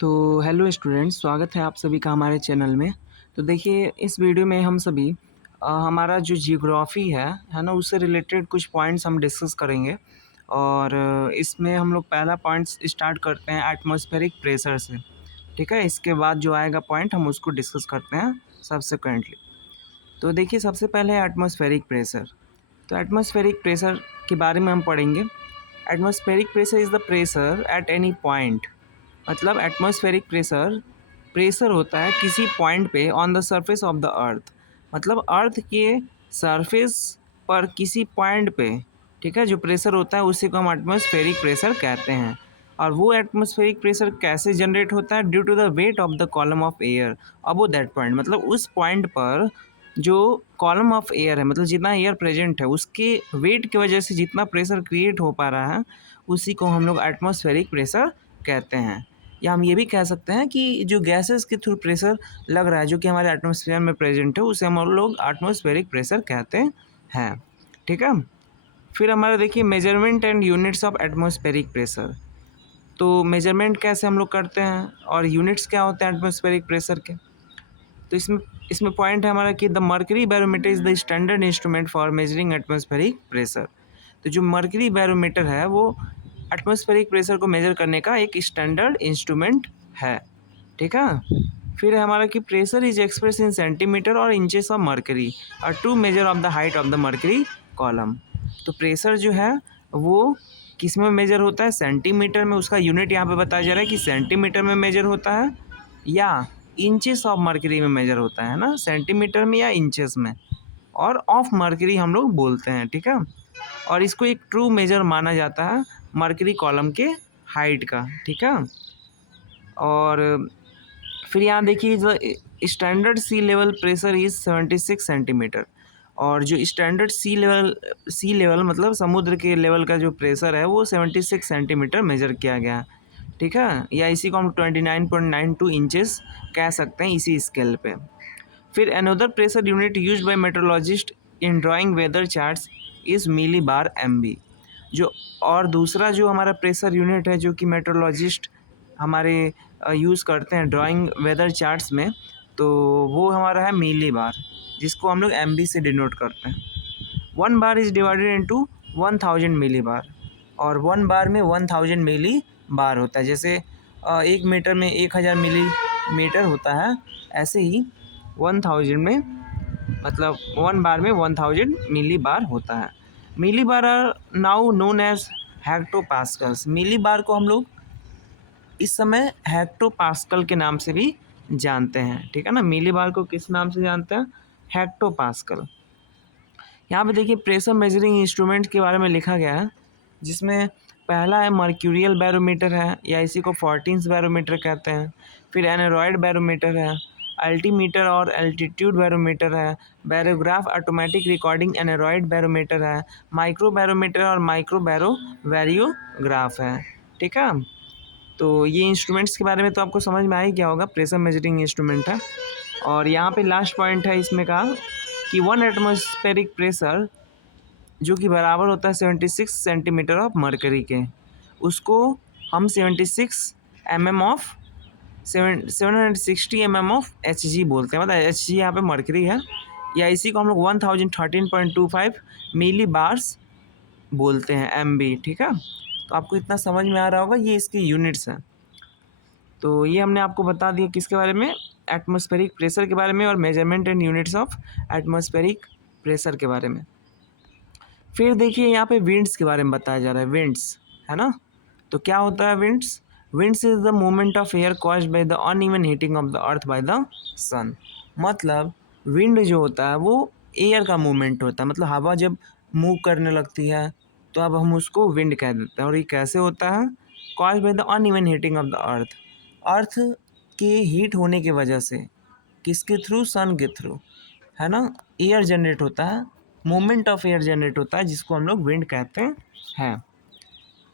तो hello students, स्वागत है आप सभी का हमारे चैनल में। तो देखिए, इस वीडियो में हम सभी हमारा जो जियोग्राफी है ना, उससे रिलेटेड कुछ पॉइंट्स हम डिस्कस करेंगे। और इसमें हम लोग पहला पॉइंट्स स्टार्ट करते हैं एटमॉस्फेरिक प्रेशर से। ठीक है, इसके बाद जो आएगा पॉइंट हम उसको डिस्कस करते हैं सब्सिक्वेंटली। तो देखिए, सबसे पहले है एटमॉस्फेरिक प्रेशर। तो एटमॉस्फेरिक प्रेशर के बारे में हम पढ़ेंगे। Atmospheric pressure is the pressure at any point. मतलब एटमॉस्फेरिक प्रेशर प्रेशर होता है किसी पॉइंट पे on the surface of the अर्थ। मतलब अर्थ के सरफेस पर किसी पॉइंट पे, ठीक है, जो प्रेशर होता है उसी को हम एटमॉस्फेरिक प्रेशर कहते हैं। और वो एटमॉस्फेरिक प्रेशर कैसे जनरेट होता है? Due to the weight of the column of air above that point. मतलब उस पॉइंट पर जो कॉलम ऑफ एयर है, मतलब जितना एयर प्रेजेंट है, उसके वेट की वजह से जितना प्रेशर क्रिएट हो पा रहा है उसी को हम लोग एटमॉस्फेरिक प्रेशर कहते हैं। या हम ये भी कह सकते हैं कि जो गैसेस के थ्रू प्रेशर लग रहा है जो कि हमारे एटमॉस्फेयर में प्रेजेंट है उसे हम लोग एटमॉस्फेरिक प्रेशर कहते हैं। ठीक है। फिर हमारा देखिए measurement and units of atmospheric pressure. तो मेजरमेंट कैसे हम लोग करते हैं और यूनिट्स क्या होते हैं एटमॉस्फेरिक प्रेशर के? तो इसमें इसमें पॉइंट है हमारा कि the mercury barometer is the standard instrument for measuring atmospheric pressure. तो जो मर्करी बैरोमीटर है वो एटमॉस्फेरिक प्रेशर को मेजर करने का एक स्टैंडर्ड इंस्ट्रूमेंट है। ठीक है। फिर है हमारा कि pressure is express in centimetre और इंचेस ऑफ मर्करी और to measure of the height of the mercury column. तो प्रेशर जो है वो किस में मेजर होता है? सेंटीमीटर में। उसका यूनिट यहाँ पे बताया जा रहा है कि सेंटीमीटर में मेजर होता है या इंचेस ऑफ मर्करी में मेजर होता है ना, सेंटीमीटर में या इंचेस में। और ऑफ मर्करी हम लोग बोलते हैं। ठीक है। और इसको एक ट्रू मेजर माना जाता है मर्करी कॉलम के हाइट का। ठीक है। और फिर यहाँ देखिए standard sea level pressure is 76 centimetre. और जो स्टैंडर्ड सी लेवल मतलब समुद्र के लेवल का जो प्रेशर है वो 76 सेंटीमीटर मेजर किया गया। ठीक है। या इसी को हम 29.92 इंचेस कह सकते हैं इसी स्केल पे। फिर another pressure unit used by meteorologist in drawing weather charts is millibar MB. जो और दूसरा जो हमारा प्रेशर यूनिट है जो कि मेट्रोलॉजिस्ट हमारे यूज़ करते हैं ड्राइंग वेदर चार्ट्स में, तो वो हमारा है मिली बार, जिसको हम लोग एमबी से डिनोट करते हैं। 1 बार इज़ डिवाइडेड इनटू 1000 मिली बार। और 1 बार में 1000 मिली बार होता है। जैसे 1 मीटर में 1000 मिली मीटर होता है, ऐसे ही 1000 में मतलब 1 बार में 1000 मिली बार होता है। मिली बार आर नाउ नोन एज हेक्टोपास्कल्स। मिली बार को हम लोग इस समय हेक्टोपास्कल के नाम से भी जानते हैं। ठीक है ना। मिली बार को किस नाम से जानते हैं? हेक्टोपास्कल। यहाँ पे देखिए प्रेशर मेजरिंग इंस्ट्रूमेंट के बारे में लिखा गया है, जिसमें पहला है मर्क्यूरियल बैरोमीटर है या इसी को फोर्टीन्स बैरोमीटर कहते हैं। फिर एनेरॉयड बैरोमीटर है, अल्टीमीटर और एल्टीट्यूड बैरोमीटर है, बैरोग्राफ ऑटोमेटिक रिकॉर्डिंग एनेरॉयड बैरोमीटर है, माइक्रो बैरोमीटर और माइक्रो बैरोग्राफ है। ठीक है। तो ये इंस्ट्रूमेंट्स के बारे में तो आपको समझ में आ ही गया होगा, प्रेशर मेजरिंग इंस्ट्रूमेंट है। और यहाँ पे लास्ट पॉइंट है इसमें का कि 1 एटमॉस्फेरिक प्रेशर जो कि बराबर होता है 76 सेंटीमीटर ऑफ मरकरी के, उसको हम 76 mm of 760 mm of Hg बोलते हैं। मतलब Hg यहाँ पे मरकरी है, या इसी को हम लोग 1013.25 मिली बार्स बोलते हैं MB। ठीक है। तो आपको इतना समझ में आ रहा होगा, ये इसके यूनिट्स हैं। तो ये हमने आपको बता दिया किसके बारे में? एटमॉस्फेरिक प्रेशर के बारे में और measurement and units of atmospheric pressure के बारे में। फिर देखिए यहाँ पे विंड्स के बारे में बताया जा रहा है। विंड्स है ना। तो क्या होता है winds? Winds is the movement of air caused by the uneven heating of the earth by the sun. मतलब विंड जो होता है वो एयर का मूवमेंट होता है। मतलब हवा जब मूव करने लगती है तो अब हम उसको विंड कह देते हैं। और ये कैसे होता है? Caused by the uneven heating of the earth. Earth के हीट होने की वजह से, किसके थ्रू? सन के थ्रू, है ना। एयर जनरेट होता है, मूवमेंट ऑफ एयर जनरेट होता है, जिसको हम लोग विंड कहते हैं।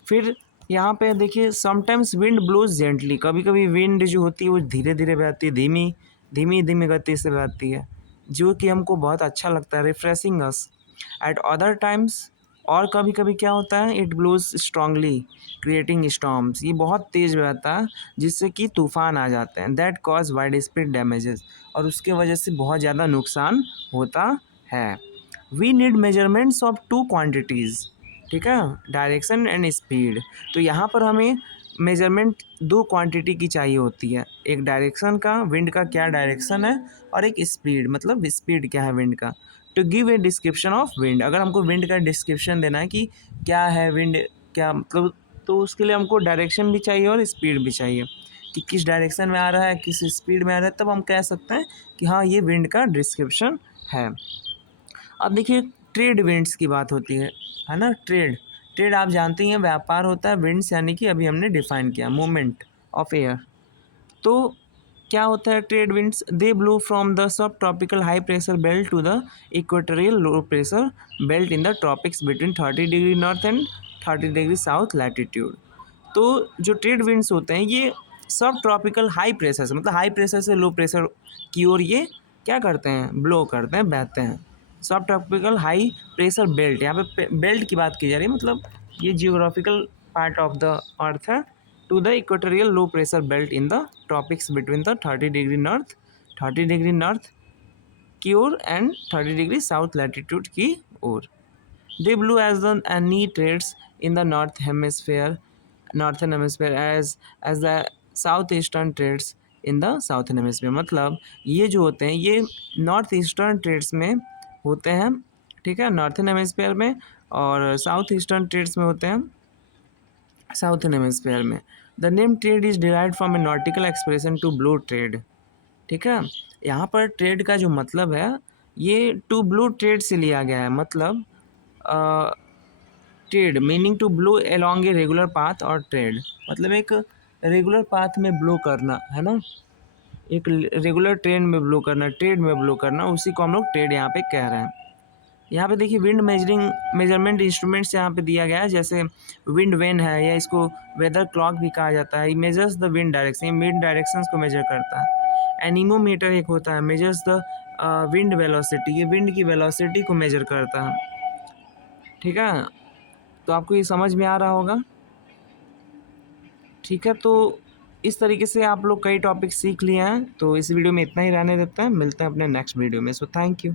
फिर यहाँ पे देखिए समटाइम्स विंड ब्लोज जेंटली। कभी कभी विंड जो होती है वो धीरे धीरे बहती है, धीमी धीमी गति से बहती है, जो कि हमको बहुत अच्छा लगता है, refreshing us. At other times और कभी कभी क्या होता है, it blows strongly creating storms, ये बहुत तेज़ बहता है जिससे कि तूफान आ जाते हैं, that cause wide spread damages, और उसके वजह से बहुत ज़्यादा नुकसान होता है। We need measurements of two quantities, ठीक है, डायरेक्शन एंड स्पीड। तो यहाँ पर हमें मेजरमेंट दो क्वांटिटी की चाहिए होती है, एक डायरेक्शन का, विंड का क्या डायरेक्शन है, और एक स्पीड, मतलब स्पीड क्या है विंड का। To give a description of wind, अगर हमको विंड का डिस्क्रिप्शन देना है कि क्या है विंड, क्या मतलब, तो उसके लिए हमको डायरेक्शन भी चाहिए और स्पीड भी चाहिए कि किस डायरेक्शन में आ रहा है, किस स्पीड में आ रहा है, तब हम कह सकते हैं कि हाँ ये विंड का डिस्क्रिप्शन है। अब देखिए ट्रेड विंड्स की बात होती है ना। ट्रेड, ट्रेड आप जानते ही हैं व्यापार होता है, विंड्स यानी कि अभी हमने डिफाइन किया मूवमेंट ऑफ एयर। तो क्या होता है trade winds, they blow from the subtropical high pressure belt to the equatorial low pressure belt in the tropics between 30 degree north and 30 degree south latitude. तो जो trade winds होते हैं ये सब ट्रॉपिकल हाई प्रेशर से, मतलब high pressure से low pressure की ओर ये क्या करते हैं, ब्लो करते हैं, बहते हैं। सब ट्रॉपिकल हाई प्रेशर बेल्ट, यहाँ पे बेल्ट की बात की जा रही है, मतलब ये geographical part of the earth है, to the equatorial low pressure belt in the tropics between the 30 degree north की ओर एंड 30 डिग्री साउथ लैटिट्यूड की ओर। They blew as the any trades in the northern hemisphere as the southeastern trades in the southern hemisphere। मतलब ये जो होते हैं ये नॉर्थ ईस्टर्न ट्रेड्स में होते हैं, ठीक है, नॉर्थन हेमिस्फेयर में, और साउथ ईस्टर्न ट्रेड्स में होते हैं साउथन हेमिस्फेयर में। The name trade is derived from a nautical expression to blow trade, ठीक है। यहाँ पर ट्रेड का जो मतलब है ये टू ब्लो ट्रेड से लिया गया है, मतलब trade meaning to blow along a regular path, और ट्रेड मतलब एक रेगुलर पाथ में ब्लो करना, है ना, एक रेगुलर ट्रेन में ब्लो करना, ट्रेड में ब्लो करना, उसी को हम लोग ट्रेड यहाँ पे कह रहे हैं। यहाँ पे देखिए विंड मेजरमेंट इंस्ट्रूमेंट्स यहाँ पे दिया गया है, जैसे विंड वेन है, या इसको वेदर क्लॉक भी कहा जाता है, मेजर्स द विंड डायरेक्शन, ये विंड डायरेक्शंस को मेजर करता है। एनीमोमीटर एक होता है, मेजर्स द विंड वेलोसिटी, ये विंड की वेलोसिटी को मेजर करता है, ठीक है। तो आपको ये समझ में आ रहा होगा, ठीक है। तो इस तरीके से आप लोग कई टॉपिक सीख लिए हैं, तो इस वीडियो में इतना ही रहने देते हैं, मिलते हैं अपने नेक्स्ट वीडियो में। So thank you.